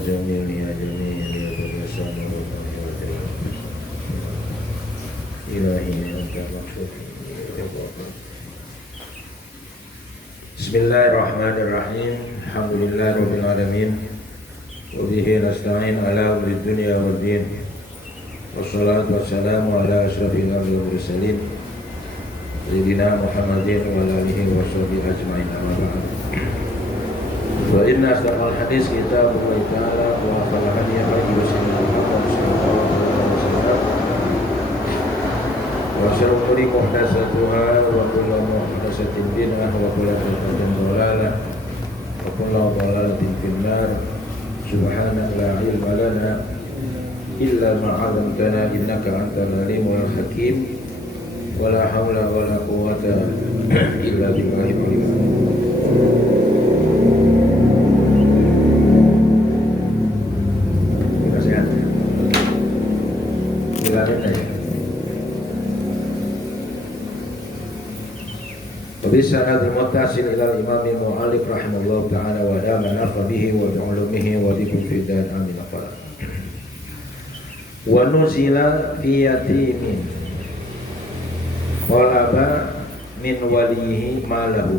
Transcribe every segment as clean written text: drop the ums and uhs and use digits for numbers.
وجميع يتجسده إلهي أنت المقصود. Bismillahirrahmanirrahim. Alhamdulillahirabbil alamin. Wa bihi nasta'in ala umuri dunya waddin. Wassalatu wassalamu ala asyrafil anbiya'i wal mursalin. Sayyidina Muhammadin wa ala alihi wa sahbihi ajma'in. Amma ba'd. Wa inna asdaqal hadis kitabullah ta'ala wa khairal hadi hadi Rasulullah sallallahu alaihi wasallam. Wa syarrul umuri muhdatsatuha wa kullu muhdatsatin bid'ah wa kullu bid'atin dhalalah wa kullu dhalalatin finnar. Subhanaka la ilma lana illa ma 'allamtana innaka antal alimul hakim. Wa la haula wa la quwwata illa billahil aliyyil azim. Bisanad muttasil ila Imam Mu'allif rahimahullah ta'ala wa dama nafa bihi wa bi'ulumihi wa bikum fidan amin afala. Wa nuzila fi yatimin qalaba min walihi malahu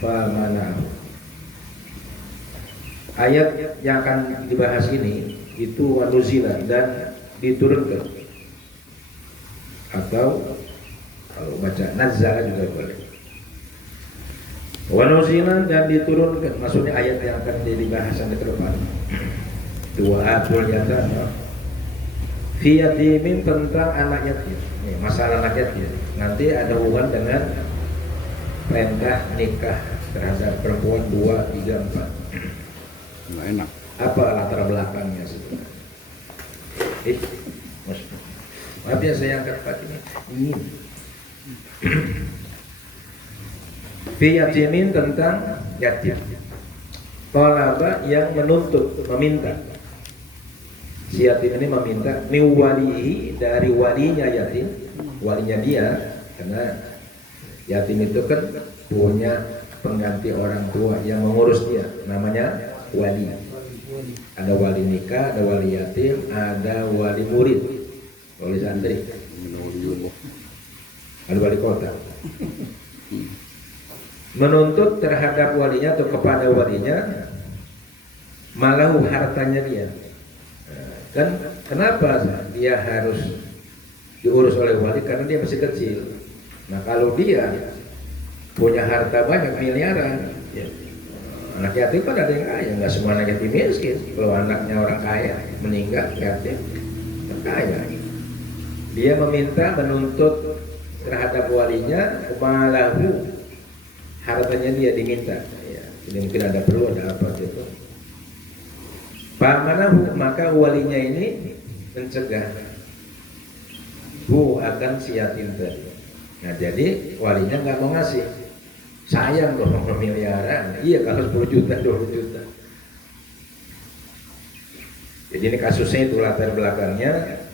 fa manahu. Ayat yang akan dibahas ini itu wa nuzila dan diturunkan, atau kalau baca nazzala juga boleh. Wanuzilan dan diturunkan, maksudnya ayat yang akan jadi bahasan ke depan. Dua atul yatama fi yatimin, tentang anak yatim. Masalah anak yatim nanti ada hubungan dengan perintah nikah terhadap perempuan 2, 3, 4. Nggak enak. Apa latar belakangnya sebenarnya? Maaf ya saya angkat pagi ini. Fi yatimin, tentang yatim. Talaba, yang menuntut, meminta. Si yatim ini meminta min walihi, dari walinya yatim, walinya dia, karena yatim itu kan punya pengganti orang tua yang mengurus dia, namanya wali. Ada wali nikah, ada wali yatim, ada wali murid, wali santri, ada wali kota. Menuntut terhadap walinya atau kepada walinya malahu, hartanya dia. Kan kenapa dia harus diurus oleh wali? Karena dia masih kecil. Nah kalau dia punya harta banyak, miliaran, ya. Anak yatim kan ada yang kaya, nggak semua anak yatim miskin. Kalau anaknya orang kaya meninggal yatim, kaya. Dia meminta, menuntut terhadap walinya malahu, hartanya dia diminta, ya. Jadi mungkin ada perlu, ada apa gitu. Pamanahu, maka walinya ini mencegah akan si yatim tadi. Nah jadi walinya nggak mau ngasih, sayang loh miliaran. Iya kalau 10 juta, 20 juta. Jadi ini kasusnya itu latar belakangnya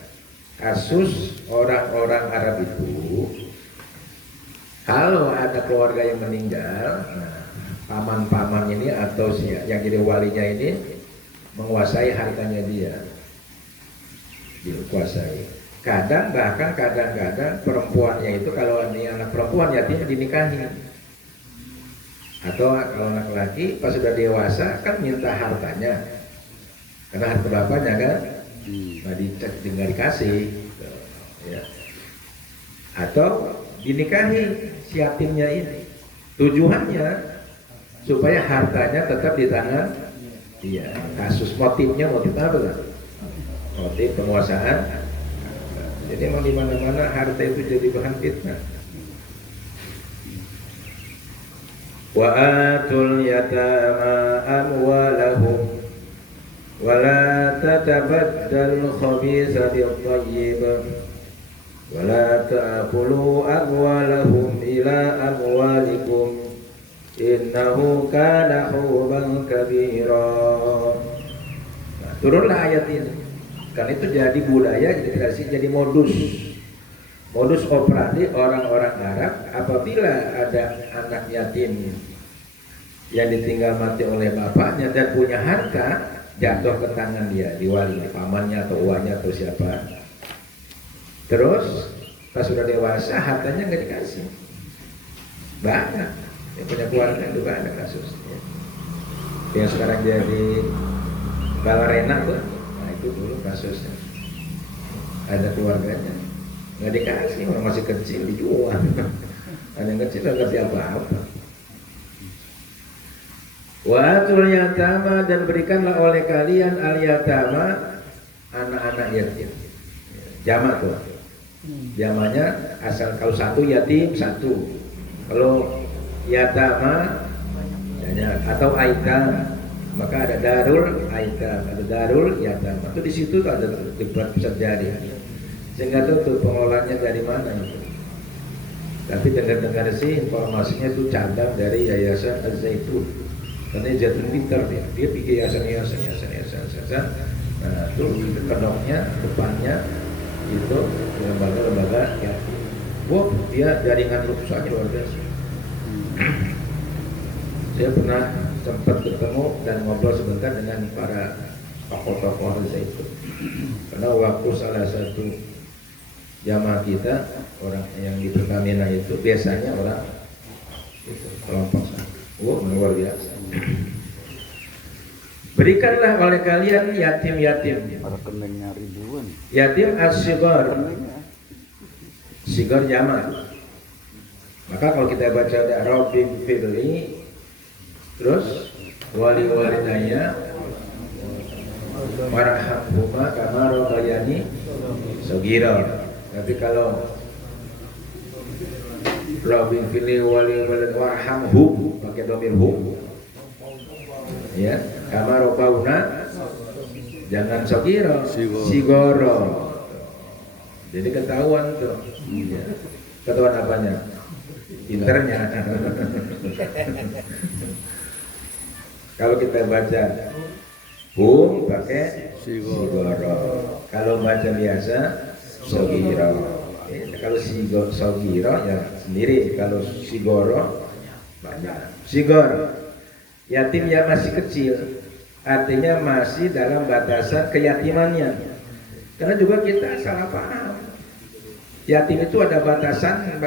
kasus orang-orang Arab itu. Kalau ada keluarga yang meninggal, nah, paman-paman ini atau yang jadi walinya ini menguasai hartanya dia, dikuasai. Kadang-kadang perempuannya itu, kalau ini anak perempuan yatim dinikahi, atau kalau anak laki pas sudah dewasa kan minta hartanya, karena harta bapaknya kan, nah dicek tinggal dikasih, ya. Atau dinikahi si yatimnya ini, tujuannya supaya hartanya tetap di tangan dia. Kasus motif apa kan? Motif penguasaan. Jadi emang di mana-mana harta itu jadi bahan fitnah. Wa atul yatama amwalahum wa la tatabaddal khabitha bit-thayyib wala ta'kulu amwalahum ila amwalikum innahu kana huban kabira. Nah, turunlah ayat ini. Karena itu jadi budaya, jadi tradisi, jadi modus operandi orang-orang Arab apabila ada anak yatim yang ditinggal mati oleh bapaknya dan punya harta, jatuh ke tangan dia, diwali pamannya atau uangnya atau siapa. Terus pas sudah dewasa hartanya nggak dikasih. Banyak yang punya keluarga itu banyak kasusnya. Yang sekarang jadi balerina tuh, nah itu dulu kasusnya. Ada keluarganya nggak dikasih, orang masih kecil dijual. Ada yang kecil nggak ngerti apa-apa. Wa'atul yatama, dan berikanlah oleh kalian al yatama, anak-anak yatim. Jamak tuh. Jamaknya asal kalau satu yatim satu. Kalau yatama atau aitam, maka ada darul aitam, ada darul yatama. Itu di situ ada tempat pusat jadi. Sehingga tuh pengelolanya dari mana itu. Tapi dengar-dengar sih informasinya itu cabang dari Yayasan Az-Zaitun. Karena Zaitun pintar dia bikin yayasan. Nah itu kedoknya depannya itu lembaga yatim. Wah dia jaringan rusaknya luar biasa. Saya pernah sempat ketemu dan ngobrol sebentar dengan para tokoh-tokoh Zaitun. Karena waktu salah satu jamaah kita, orang yang di Pertamina itu biasanya orang itu kelompok sana. Wah luar biasa. Berikanlah oleh kalian yatim-yatim. Rekeningnya ribuan. Yatim as-sigar. Sigar jamak. Maka kalau kita baca ada Rabbi firli, terus wali walidayya warhamhuma kama rabbayani shaghira. Tapi kalau Rabbi firli wali walidayya warhamhum pakai dhamir hum, ya, kama rabbauna, jangan shaghira, sigoro. Jadi ketahuan tuh. Ya. Ketahuan apanya? Pinternya. Kalau kita baca hum pakai sigoro. Kalau baca biasa sogiro. Kalau sogiro ya sendiri. Kalau sigoro banyak. Sigor yatim yang masih kecil, artinya masih dalam batasan keyatimannya. Karena juga kita salah paham. Yatim itu ada batasannya,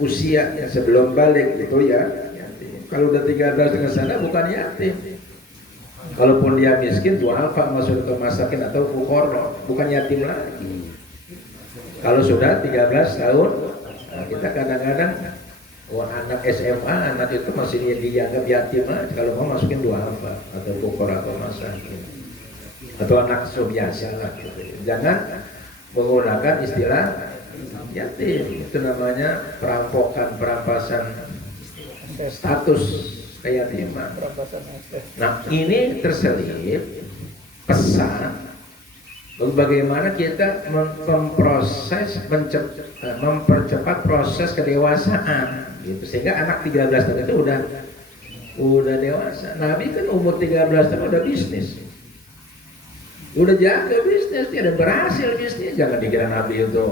usianya sebelum balik itu ya yatim. Kalau udah 13 ke sana bukan yatim. Kalaupun dia miskin, du'afa, masuk ke masakin atau fuqara, bukan yatim lagi. Kalau sudah 13 tahun, nah kita kadang-kadang anak SMA, anak itu masih dianggap yatim aja. Kalau mau masukin du'afa atau fuqara atau masakin atau anak biasa lah gitu. Jangan menggunakan istilah yatim, itu namanya perampasan status keyatiman. Nah ini terselip pesan bagaimana kita mempercepat proses kedewasaan gitu. Sehingga anak 13 tahun itu udah dewasa. Nabi kan umur 13 tahun udah bisnis, udah jaga bisnis, dia udah berhasil bisnis. Jangan dikira Nabi itu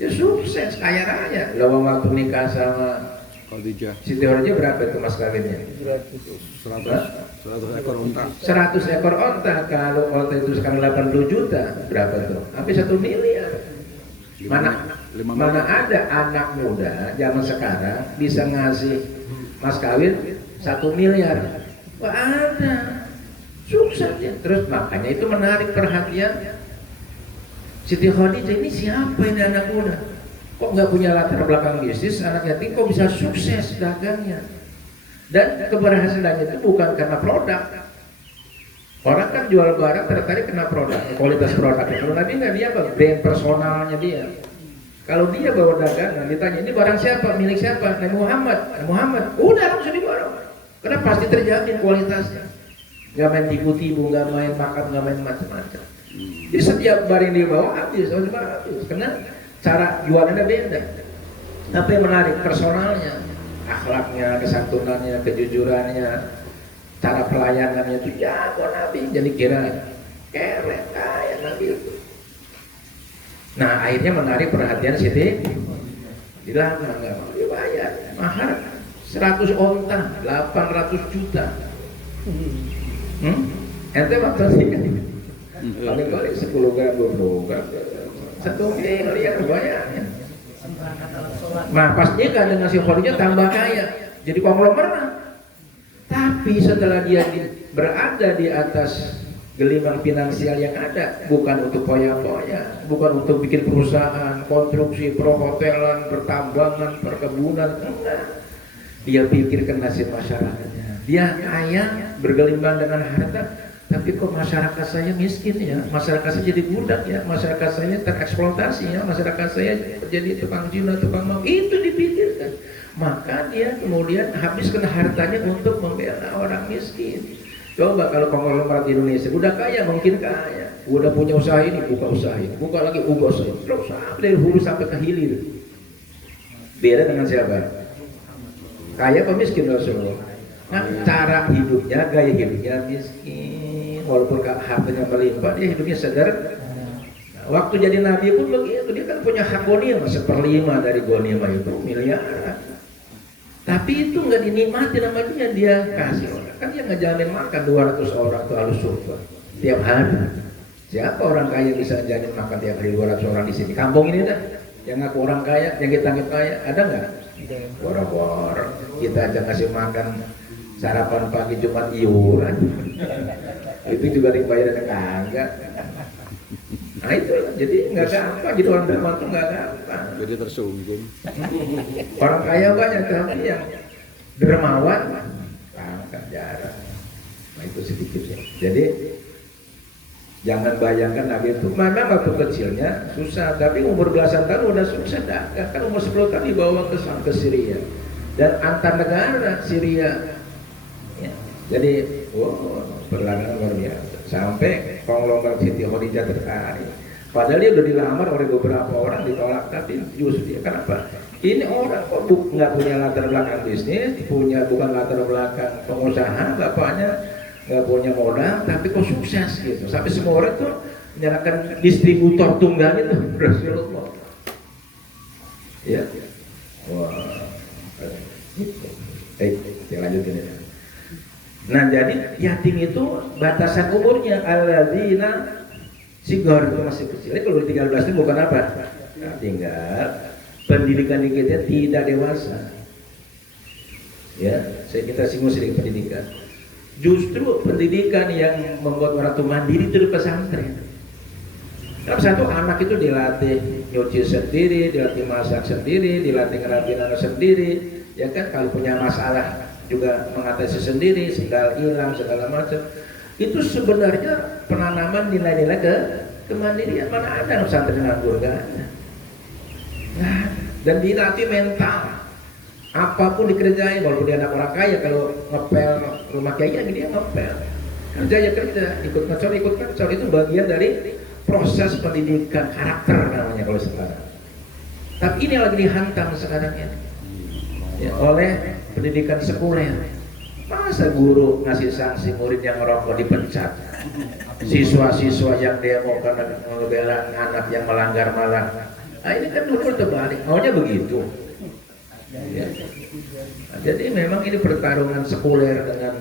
dia sukses kaya raya. Lalu waktu nikah sama Khadijah, Siti Khadijah berapa itu mas kawinnya? 100 ekor unta. 100 ekor onta. Kalau onta itu sekarang 80 juta, berapa tuh? Hampir 1 miliar. Mana ada anak muda zaman sekarang bisa ngasih mas kawin 1 miliar? Wah ada. Sukses ya. Terus makanya itu menarik perhatian Siti Khadijah. Ini siapa ini anak muda? Kok nggak punya latar belakang bisnis, anak yatim kok bisa sukses dagangnya? Dan keberhasilannya itu bukan karena produk. Orang kan jual barang tertarik karena produk, kualitas produknya. Kalau Nabi nggak, dia apa? Brand personalnya dia. Kalau dia bawa dagangan, ditanya ini barang siapa, milik siapa? Nabi Muhammad. Nabi Muhammad, udah langsung diborong. Karena pasti terjamin kualitasnya. Nggak main tipu-tipu, nggak main makan, nggak main macam-macam. Jadi setiap barang dia bawa habis. Karena cara jualannya beda. Apa yang menarik? Personalnya, akhlaknya, kesantunannya, kejujurannya, cara pelayanannya itu jago Nabi. Jadi kira keren kaya Nabi itu. Nah akhirnya menarik perhatian Siti. Dilarang nggak mau dibayar mahar 100 onta 800 juta. Ente waktu sih paling 10 gram 20 gram 1 miliar banyaknya. Nah pas nikah dengan si Khadijah tambah kaya, jadi konglomerat. Tapi setelah dia berada di atas gelimang finansial yang ada, bukan untuk foya-foya, bukan untuk bikin perusahaan, konstruksi, perhotelan, pertambangan, perkebunan, enggak. Dia pikirkan nasib masyarakatnya. Dia kaya, bergelimang dengan harta, tapi kok masyarakat saya miskin ya, masyarakat saya jadi budak ya, masyarakat saya tereksploitasi ya, masyarakat saya jadi tukang zina, tukang mau, itu dipikirkan. Maka dia kemudian habiskan hartanya untuk membela orang miskin. Coba kalau konglomerat Indonesia udah kaya, mungkin kaya, udah punya usaha ini, buka usaha ini, buka lagi usaha ini, terus dari hulu sampai ke hilir. Beda dengan siapa? Kaya apa miskin Rasulullah? Nah, cara hidupnya, gaya hidupnya miskin, walaupun hartanya melimpah, dia hidupnya sederhana. Nah, waktu jadi nabi pun begitu, dia kan punya hak ghanimah, 1/5 dari ghanimah itu miliaran. Tapi itu nggak dinikmati sama dia kasih orang. Kan dia ngejamin makan 200 orang tuh harus surga tiap hari. Siapa orang kaya bisa jamin makan tiap hari 200 orang di sini? Kampung ini dah, yang ngaku orang kaya, yang kita anggap kaya, ada nggak? Bor-bor, kita aja kasih makan sarapan pagi Jumat iuran. Itu juga dibayar kagak. Nah itu, jadi nggak gampang, jadi orang dermawan tuh nggak gampang. Jadi tersunggung. Orang kaya banyak, tapi yang dermawan angkat jarang. Nah itu sedikit ya. Jadi jangan bayangkan Nabi itu memang waktu kecilnya susah, tapi umur belasan tahun udah sukses dagang. Kan umur 10 tahun dibawa ke Syria dan antar negara Syria. Ya. Jadi berlangganan luar biasa. Sampai konglomerat Siti Khadijah tertarik. Padahal dia udah dilamar oleh beberapa orang, ditolak, tapi justru dia kenapa? Ini orang kok nggak punya latar belakang bisnis, bukan latar belakang pengusaha, bapaknya nggak punya modal, tapi kok sukses gitu. Sampai semua orang tuh menyerahkan distributor tunggal itu Rasulullah. Ya, wah, kita lanjutin ya. Nah jadi yatim itu batasan umurnya alladzina sigor, itu masih kecil. Ini kalau 13 itu bukan apa? Nah, tinggal pendidikan kita tidak dewasa. Ya, kita singgung sedikit pendidikan. Justru pendidikan yang membuat orang itu mandiri itu di pesantren. Dalam satu anak itu dilatih nyuci sendiri, dilatih masak sendiri, dilatih ngerapiin anak sendiri. Ya kan kalau punya masalah juga mengatasi sendiri, segala hilang, segala macam. Itu sebenarnya penanaman nilai-nilai kemandirian. Mana ada pesantren nganggur, nggak ada. Nah, dan dilatih mental. Apapun dikerjain, walaupun dia anak orang kaya, kalau ngepel rumah kiai dia ngepel. Kerja ya kerja, ikut ngecor itu bagian dari proses pendidikan karakter namanya kalau sekarang. Tapi ini lagi dihantam sekarang ya, oleh pendidikan sekuler. Masa guru ngasih sanksi murid yang merokok dipecat, siswa-siswa yang demo karena membela anak yang melanggar malah. Nah ini kan dulu terbalik, maunya begitu ya. Nah, jadi memang ini pertarungan sekuler dengan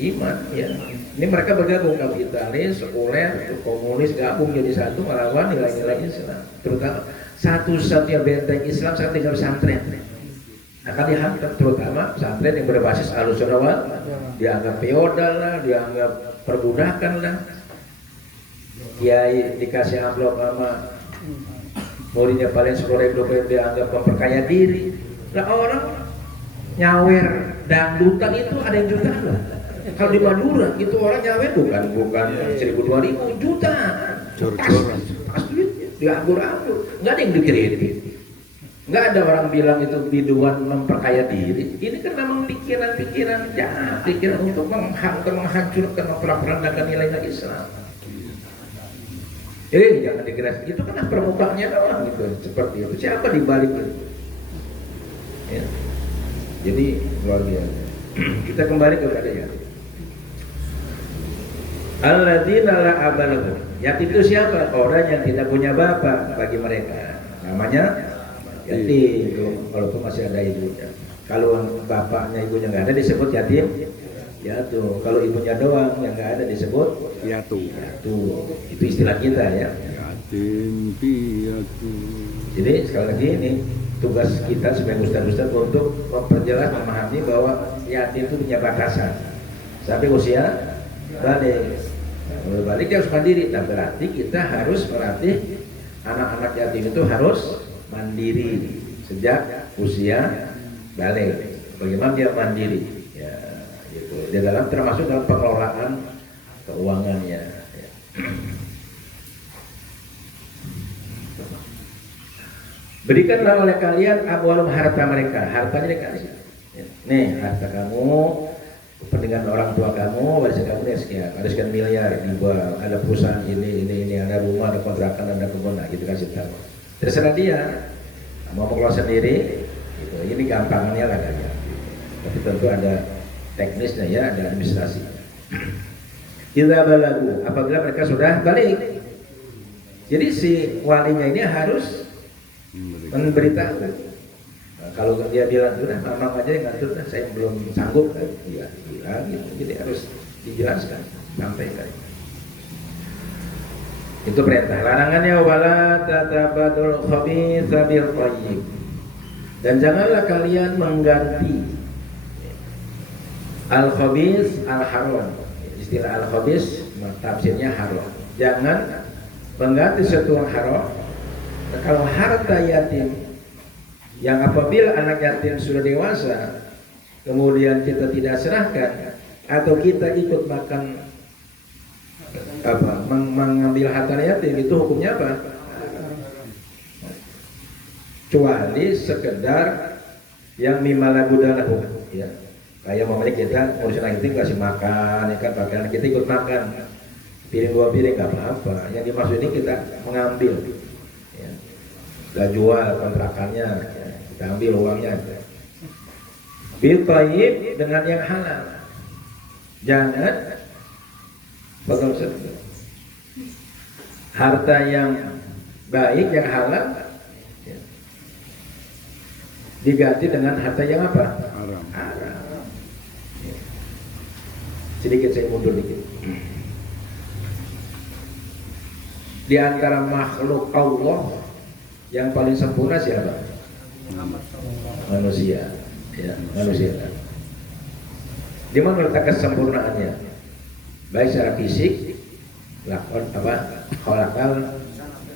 iman ya. Ini mereka bergabung, kapitalis, sekuler, komunis gabung jadi satu melawan nilai-nilai Islam. Terutama satu-satunya benteng Islam saat tinggal pesantren akan dihantam, terutama pesantren yang berbasis Ahlussunnah wal dianggap feodal lah, dianggap perbudakan lah. Kiai dikasih amplop sama muridnya paling sekolah Eropa dianggap memperkaya diri. Lah orang nyawer dangdutan itu ada yang jutaan lah. Kalau di Madura itu orang nyawer bukan 1.000-2.000 juta. Pas duitnya dianggur-anggur, nggak ada yang dikritik. Nggak ada orang bilang itu biduan memperkaya diri. Ini kan memang pikiran-pikiran jahat, pikiran untuk menghancurkan, memperandakan nilai-nilai Islam. Jangan dikira itu kan permukaannya doang gitu, seperti itu. Siapa di balik itu? Ya. Jadi luar biasa. Kita kembali kepada yatim. Alladzina la abalahu. Yatim itu siapa? Orang yang tidak punya bapak bagi mereka. Namanya yatim. Kalau itu masih ada ibunya. Kalau bapaknya ibunya nggak ada disebut yatim Piatu. Kalau ibunya doang yang nggak ada disebut Piatu. piatu. Itu istilah kita ya. Yatim piatu. Jadi sekali lagi ini tugas kita sebagai ustaz-ustaz untuk memperjelas, memahami bahwa yatim itu punya batasan sampai usia balik. Nah, kalau balik dia harus mandiri. Nah, berarti kita harus melatih anak-anak yatim itu harus mandiri sejak usia balik. Bagaimana dia mandiri? Ya, gitu. Di dalam termasuk dalam pengelolaan keuangannya. Ya. Berikanlah oleh kalian amwalum harta mereka, hartanya dikasih. Nih harta kamu, kepentingan orang tua kamu, warisan kamu nih sekian, ada sekian miliar dijual, ada perusahaan ini, ada rumah, ada kontrakan, ada kebun, nah gitu kasih tahu. Terserah dia, mau mengelola sendiri, gitu. Ini gampangannya lah kayaknya. Tapi tentu ada teknisnya ya, ada administrasi. Idza balagu, apabila mereka sudah balik. Jadi si walinya ini harus memberitahu. Nah, kalau dia bilang sudah mamang aja yang ngatur, nah, saya belum sanggup kan, ya bilang gitu. Jadi harus dijelaskan, sampaikan. Itu perintah. Larangannya wala tatabadul khabitha bil thayyib. Dan janganlah kalian mengganti al khabith al haram. Istilah al khabith tafsirnya haram. Jangan mengganti sesuatu yang haram. Nah, kalau harta yatim yang apabila anak yatim sudah dewasa kemudian kita tidak serahkan atau kita ikut makan mengambil harta yatim, itu hukumnya apa? Kecuali sekedar yang mimala budalahu ya. Kayak momennya kita ngurusin anak yatim kasih makan, ya kan, pakaian kita ikut makan piring dua piring nggak apa-apa. Yang dimaksud ini kita mengambil. Gak jual kontrakannya, ya, kita ambil uangnya. Bil thayyib dengan yang halal. Jangan harta yang baik yang halal ya, diganti dengan harta yang apa? Haram. Haram. Ya. Sedikit saya mundur dikit. Di antara makhluk Allah yang paling sempurna siapa? Manusia. Ya, manusia. Di mana letak kesempurnaannya? Baik secara fisik, lakon apa? Khalaqal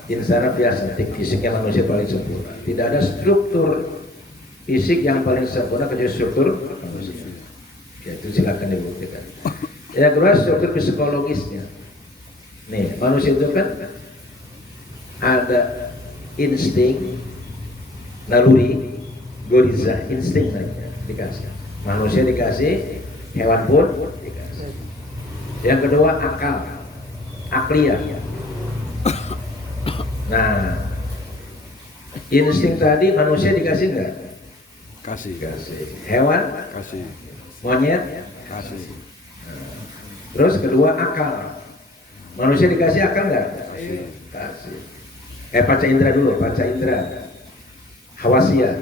insana biasa. Fisiknya manusia paling sempurna. Tidak ada struktur fisik yang paling sempurna kecuali struktur manusia. Ya, itu silakan dibuktikan. Yang kedua struktur psikologisnya. Nih, manusia itu kan ada insting, naluri, goriza, insting dikasih. Manusia dikasih, hewan pun dikasih. Yang kedua akal, akliyah. Nah, insting tadi manusia dikasih nggak? Kasih. Kasih. Hewan? Kasih. Monyet? Kasih. Terus kedua akal. Manusia dikasih akal nggak? Kasih. Kasih. Panca indera dulu, panca indera. Hawasiyah.